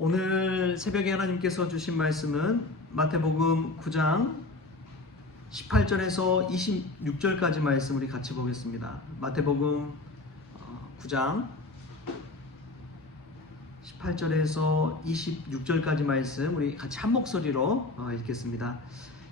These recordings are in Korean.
오늘 새벽에 하나님께서 주신 말씀은 마태복음 9장 18절에서 26절까지 말씀 우리 같이 보겠습니다. 마태복음 9장 18절에서 26절까지 말씀 우리 같이 한 목소리로 읽겠습니다.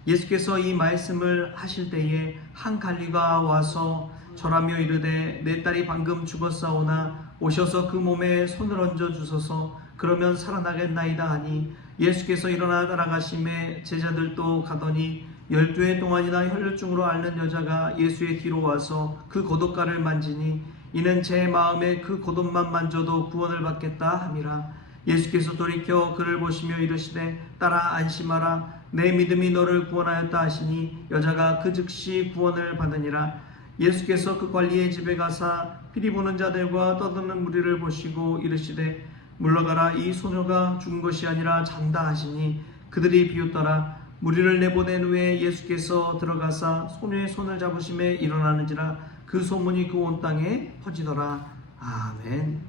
예수께서 이 말씀을 하실 때에 한 관리가 와서 절하며 이르되 내 딸이 방금 죽었사오나 오셔서 그 몸에 손을 얹어 주소서 그러면 살아나겠나이다 하니 예수께서 일어나 따라가심에 제자들도 가더니 12해 동안이나 혈루증으로 앓는 여자가 예수의 뒤로 와서 그 고독가를 만지니 이는 제 마음에 그 고독만 만져도 구원을 받겠다 함이라. 예수께서 돌이켜 그를 보시며 이르시되 딸아 안심하라 내 믿음이 너를 구원하였다 하시니 여자가 그 즉시 구원을 받으니라. 예수께서 그 관리의 집에 가사 피리 부는 자들과 떠드는 무리를 보시고 이르시되 물러가라 이 소녀가 죽은 것이 아니라 잔다 하시니 그들이 비웃더라. 무리를 내보낸 후에 예수께서 들어가사 소녀의 손을 잡으심에 일어나는지라 그 소문이 그 온 땅에 퍼지더라. 아멘.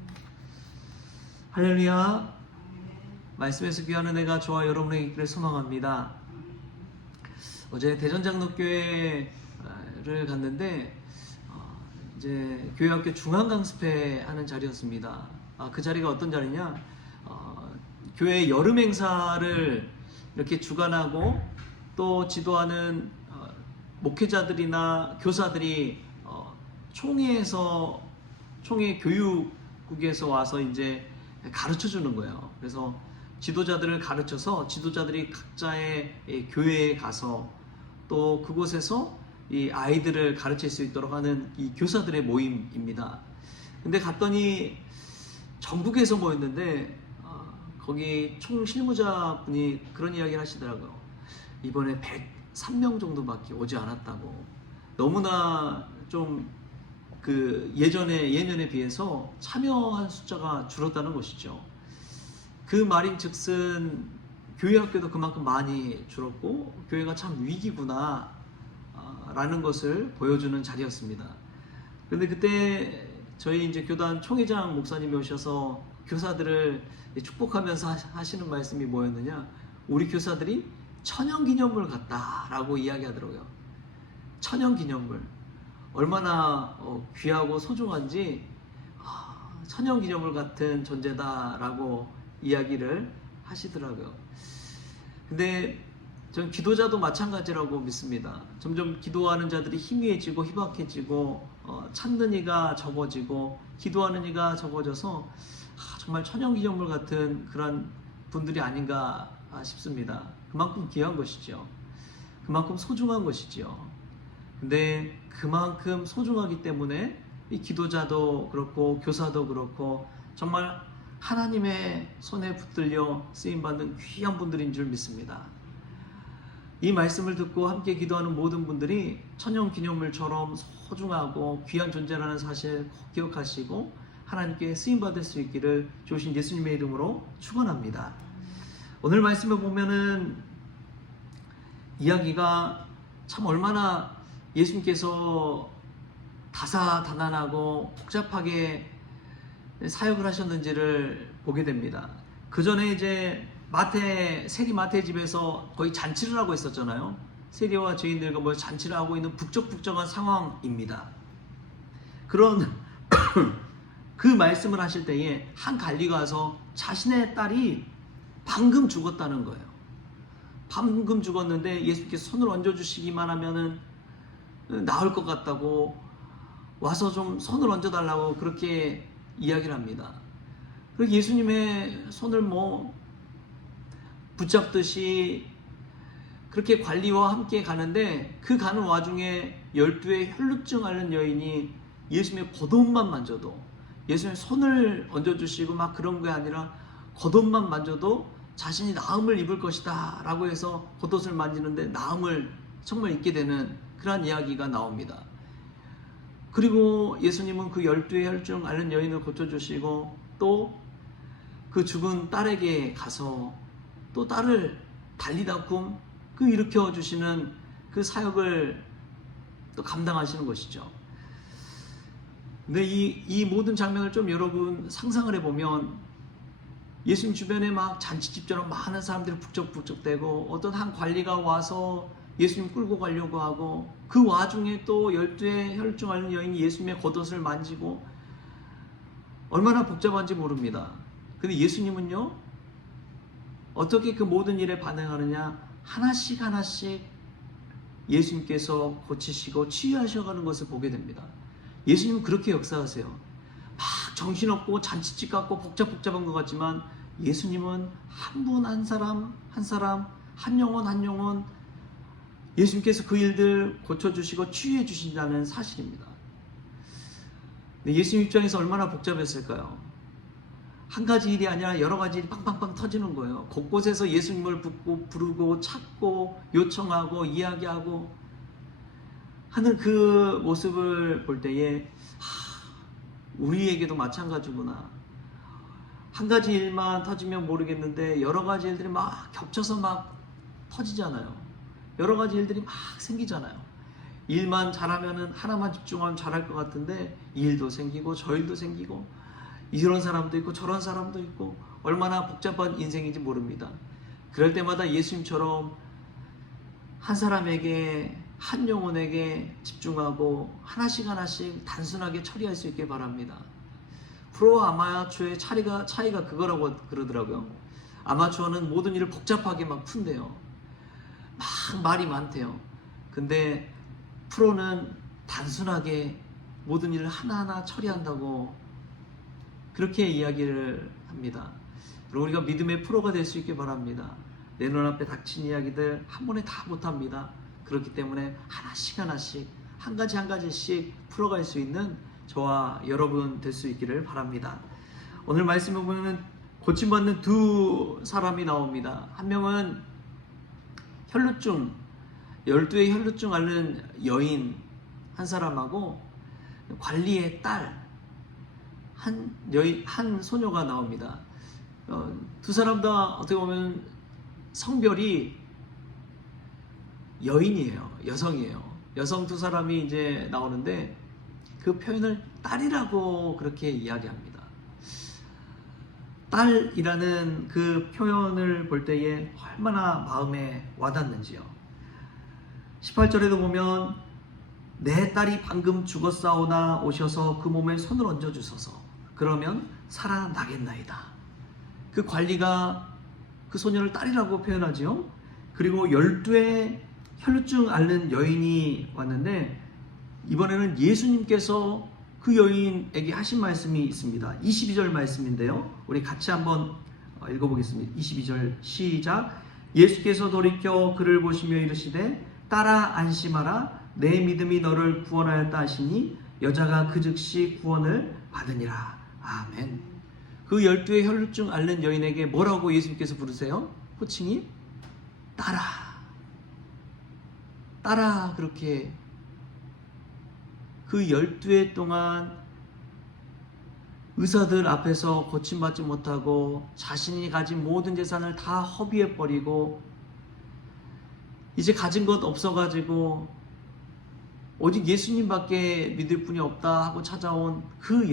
할렐루야. 말씀에서 귀하는 애가 저와 여러분에게 있기를 소망합니다. 어제 대전장로교회를 갔는데 이제 교회학교 중앙강습회 하는 자리였습니다. 그 자리가 어떤 자리냐? 교회 여름 행사를 이렇게 주관하고 또 지도하는 목회자들이나 교사들이 총회 교육국에서 와서 이제 가르쳐 주는 거예요. 그래서 지도자들을 가르쳐서 지도자들이 각자의 교회에 가서 또 그곳에서 이 아이들을 가르칠 수 있도록 하는 이 교사들의 모임입니다. 근데 갔더니 전국에서 모였는데 거기 총실무자분이 그런 이야기를 하시더라고요. 이번에 103명 정도밖에 오지 않았다고. 너무나 좀 그 예년에 비해서 참여한 숫자가 줄었다는 것이죠. 그 말인즉슨 교회 학교도 그만큼 많이 줄었고 교회가 참 위기구나 라는 것을 보여주는 자리였습니다. 그런데 그때 저희 이제 교단 총회장 목사님이 오셔서 교사들을 축복하면서 하시는 말씀이 뭐였느냐? 우리 교사들이 천연기념물 같다라고 이야기하더라고요. 천연기념물 얼마나 귀하고 소중한지 천연기념물 같은 존재다라고 이야기를 하시더라고요. 근데 전 기도자도 마찬가지라고 믿습니다. 점점 기도하는 자들이 희미해지고 희박해지고 찾는 이가 적어지고 기도하는 이가 적어져서 정말 천연기념물 같은 그런 분들이 아닌가 싶습니다. 그만큼 귀한 것이죠. 그만큼 소중한 것이죠. 근데 그만큼 소중하기 때문에 이 기도자도 그렇고 교사도 그렇고 정말 하나님의 손에 붙들려 쓰임받는 귀한 분들인 줄 믿습니다. 이 말씀을 듣고 함께 기도하는 모든 분들이 천연기념물처럼 소중하고 귀한 존재라는 사실 꼭 기억하시고 하나님께 쓰임받을 수 있기를 주신 예수님의 이름으로 축원합니다. 오늘 말씀을 보면은 이야기가 참 얼마나 예수님께서 다사다난하고 복잡하게 사역을 하셨는지를 보게 됩니다. 그 전에 이제 세리 마태 집에서 거의 잔치를 하고 있었잖아요. 세리와 죄인들과 모여 잔치를 하고 있는 북적북적한 상황입니다. 그런 그 말씀을 하실 때에 한 관리가 와서 자신의 딸이 방금 죽었다는 거예요. 방금 죽었는데 예수께서 손을 얹어주시기만 하면은 나을 것 같다고 와서 좀 손을 얹어달라고 그렇게 이야기를 합니다. 그리고 예수님의 손을 붙잡듯이 그렇게 관리와 함께 가는데 그 가는 와중에 12의 혈루증 앓는 여인이 예수님의 겉옷만 만져도 예수님의 손을 얹어주시고 막 그런 게 아니라 겉옷만 만져도 자신이 나음을 입을 것이다 라고 해서 겉옷을 만지는데 나음을 정말 입게 되는 그런 이야기가 나옵니다. 그리고 예수님은 그 12의 혈루증 앓는 여인을 고쳐주시고 또 그 죽은 딸에게 가서 또 딸을 달리다쿰 일으켜 주시는 그 사역을 또 감당하시는 것이죠. 근데 이 모든 장면을 좀 여러분 상상을 해보면 예수님 주변에 막 잔치집처럼 많은 사람들이 북적북적대고 어떤 한 관리가 와서 예수님 끌고 가려고 하고 그 와중에 또 12의 혈루증 앓는 여인이 예수님의 겉옷을 만지고 얼마나 복잡한지 모릅니다. 근데 예수님은요 어떻게 그 모든 일에 반응하느냐, 하나씩 하나씩 예수님께서 고치시고 치유하셔가는 것을 보게 됩니다. 예수님은 그렇게 역사하세요. 막 정신없고 잔치집 같고 복잡복잡한 것 같지만 예수님은 한 분 한 사람 한 사람 한 영혼 한 영혼 예수님께서 그 일들 고쳐주시고 치유해 주신다는 사실입니다. 근데 예수님 입장에서 얼마나 복잡했을까요? 한 가지 일이 아니라 여러 가지 일이 빵빵빵 터지는 거예요. 곳곳에서 예수님을 부르고 찾고 요청하고 이야기하고 하는 그 모습을 볼 때에 우리에게도 마찬가지구나. 한 가지 일만 터지면 모르겠는데 여러 가지 일들이 막 겹쳐서 막 터지잖아요. 여러 가지 일들이 막 생기잖아요. 일만 잘하면은 하나만 집중하면 잘할 것 같은데 이 일도 생기고 저 일도 생기고 이런 사람도 있고 저런 사람도 있고 얼마나 복잡한 인생인지 모릅니다. 그럴 때마다 예수님처럼 한 사람에게 한 영혼에게 집중하고 하나씩 하나씩 단순하게 처리할 수 있게 바랍니다. 프로와 아마추어의 차이가 그거라고 그러더라고요. 아마추어는 모든 일을 복잡하게 막 푼대요. 막 말이 많대요. 근데 프로는 단순하게 모든 일을 하나하나 처리한다고 그렇게 이야기를 합니다. 그리고 우리가 믿음의 프로가 될 수 있게 바랍니다. 내 눈앞에 닥친 이야기들 한 번에 다 못합니다. 그렇기 때문에 하나씩 하나씩 한 가지 한 가지씩 풀어갈 수 있는 저와 여러분 될 수 있기를 바랍니다. 오늘 말씀을 보면 고침받는 두 사람이 나옵니다. 한 명은 혈루증 12의 혈루증 앓는 여인 한 사람하고 관리의 딸 한 소녀가 나옵니다. 두 사람 다 어떻게 보면 성별이 여인이에요. 여성이에요. 여성 두 사람이 이제 나오는데 그 표현을 딸이라고 그렇게 이야기합니다. 딸이라는 그 표현을 볼 때에 얼마나 마음에 와닿는지요. 18절에도 보면 내 딸이 방금 죽었사오나 오셔서 그 몸에 손을 얹어주소서. 그러면 살아나겠나이다. 그 관리가 그 소녀를 딸이라고 표현하지요. 그리고 12의 혈루증 앓는 여인이 왔는데 이번에는 예수님께서 그 여인에게 하신 말씀이 있습니다. 22절 말씀인데요. 우리 같이 한번 읽어보겠습니다. 22절 시작. 예수께서 돌이켜 그를 보시며 이르시되 딸아 안심하라 내 믿음이 너를 구원하였다 하시니 여자가 그 즉시 구원을 받으니라. 아멘. 그 12의 혈루증 앓는 여인에게 뭐라고 예수님께서 부르세요? 호칭이 딸아. 딸아 그렇게 그 12회 동안 의사들 앞에서 고침받지 못하고 자신이 가진 모든 재산을 다 허비해버리고 이제 가진 것 없어가지고 오직 예수님밖에 믿을 분이 없다 하고 찾아온 그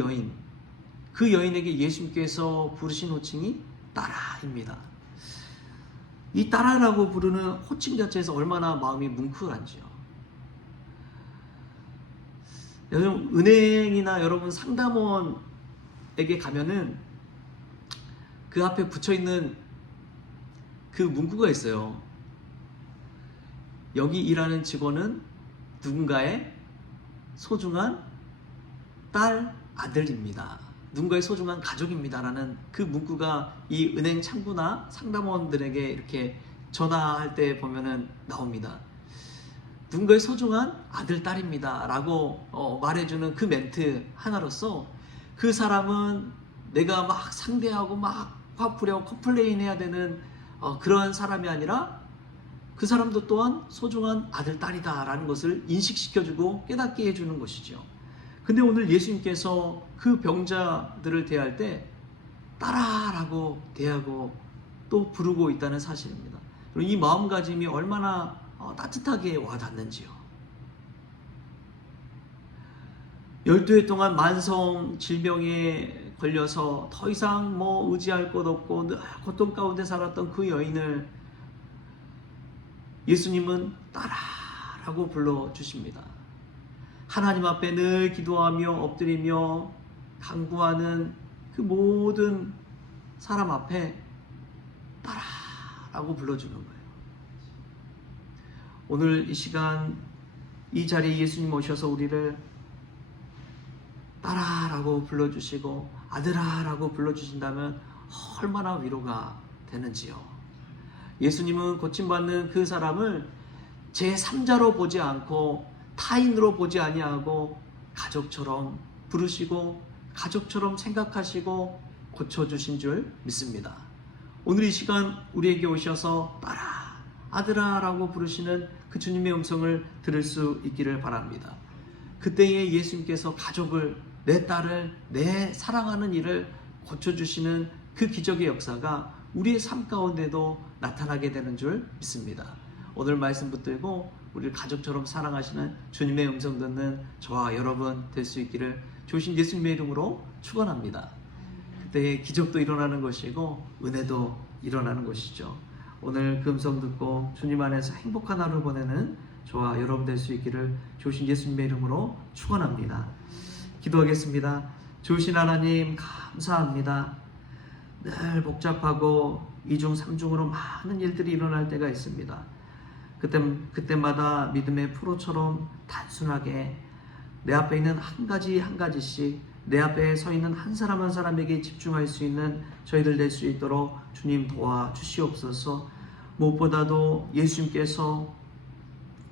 여인에게 예수님께서 부르신 호칭이 딸아입니다. 이 딸아라고 부르는 호칭 자체에서 얼마나 마음이 뭉클한지요. 여러분 은행이나 여러분 상담원에게 가면은 그 앞에 붙여있는 그 문구가 있어요. 여기 일하는 직원은 누군가의 소중한 딸, 아들입니다. 누군가의 소중한 가족입니다. 라는 그 문구가 이 은행 창구나 상담원들에게 이렇게 전화할 때 보면은 나옵니다. 누군가의 소중한 아들, 딸입니다. 라고 말해주는 그 멘트 하나로서 그 사람은 내가 막 상대하고 막 화풀이하고 컴플레인 해야 되는 그런 사람이 아니라 그 사람도 또한 소중한 아들, 딸이다 라는 것을 인식시켜주고 깨닫게 해주는 것이죠. 근데 오늘 예수님께서 그 병자들을 대할 때 딸아라고 대하고 또 부르고 있다는 사실입니다. 그리고 이 마음가짐이 얼마나 따뜻하게 와닿는지요. 12해 동안 만성 질병에 걸려서 더 이상 뭐 의지할 곳 없고 늘 고통 가운데 살았던 그 여인을 예수님은 따라라고 불러주십니다. 하나님 앞에 늘 기도하며 엎드리며 간구하는 그 모든 사람 앞에 따라라고 불러주는 거예요. 오늘 이 시간 이 자리에 예수님 오셔서 우리를 따라라고 불러주시고 아들아라고 불러주신다면 얼마나 위로가 되는지요. 예수님은 고침받는 그 사람을 제3자로 보지 않고 타인으로 보지 아니하고 가족처럼 부르시고 가족처럼 생각하시고 고쳐주신 줄 믿습니다. 오늘 이 시간 우리에게 오셔서 따라 아들아 라고 부르시는 그 주님의 음성을 들을 수 있기를 바랍니다. 그때에 예수님께서 가족을, 내 딸을, 내 사랑하는 이를 고쳐주시는 그 기적의 역사가 우리의 삶 가운데도 나타나게 되는 줄 믿습니다. 오늘 말씀 붙들고 우리를 가족처럼 사랑하시는 주님의 음성 듣는 저와 여러분 될 수 있기를 주신 예수님의 이름으로 축원합니다. 그때에 기적도 일어나는 것이고 은혜도 일어나는 것이죠. 오늘 그 음성 듣고 주님 안에서 행복한 하루 보내는 저와 여러분 될 수 있기를 주신 예수님의 이름으로 축원합니다. 기도하겠습니다. 주신 하나님 감사합니다. 늘 복잡하고 이중 삼중으로 많은 일들이 일어날 때가 있습니다. 그때마다 믿음의 프로처럼 단순하게 내 앞에 있는 한 가지 한 가지씩 내 앞에 서 있는 한 사람 한 사람에게 집중할 수 있는 저희들 될 수 있도록 주님 도와주시옵소서. 무엇보다도 예수님께서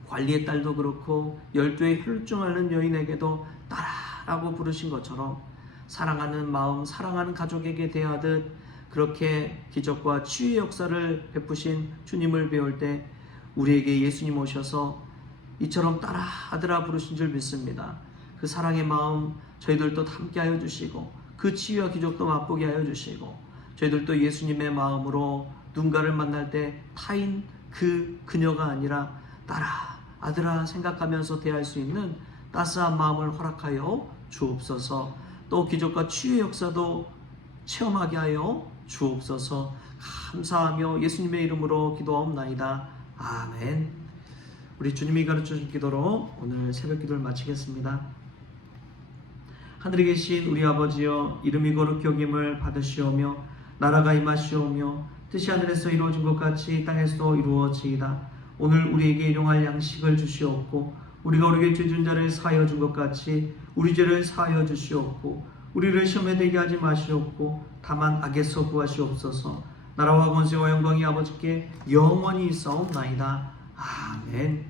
관리의 딸도 그렇고 12의 혈중하는 여인에게도 따라라고 부르신 것처럼 사랑하는 마음, 사랑하는 가족에게 대하듯 그렇게 기적과 치유의 역사를 베푸신 주님을 배울 때 우리에게 예수님 오셔서 이처럼 따라 아들아 부르신 줄 믿습니다. 그 사랑의 마음 저희들도 함께 하여 주시고 그 치유와 기적도 맛보게 하여 주시고 저희들도 예수님의 마음으로 누군가를 만날 때 타인 그 그녀가 아니라 따라 아들아 생각하면서 대할 수 있는 따스한 마음을 허락하여 주옵소서. 또 기적과 치유의 역사도 체험하게 하여 주옵소서. 감사하며 예수님의 이름으로 기도하옵나이다. 아멘. 우리 주님이 가르쳐준 기도로 오늘 새벽 기도를 마치겠습니다. 하늘에 계신 우리 아버지여, 이름이 거룩히 여김을 받으시오며 나라가 임하시오며 뜻이 하늘에서 이루어진 것 같이 땅에서도 이루어지이다. 오늘 우리에게 일용할 양식을 주시옵고 우리가 우리에게 죄 진 자를 사하여 준 것 같이 우리 죄를 사하여 주시옵고 우리를 시험에 들게 하지 마시옵고 다만 악에서 구하시옵소서. 나라와 권세와 영광이 아버지께 영원히 있사옵나이다. 아멘.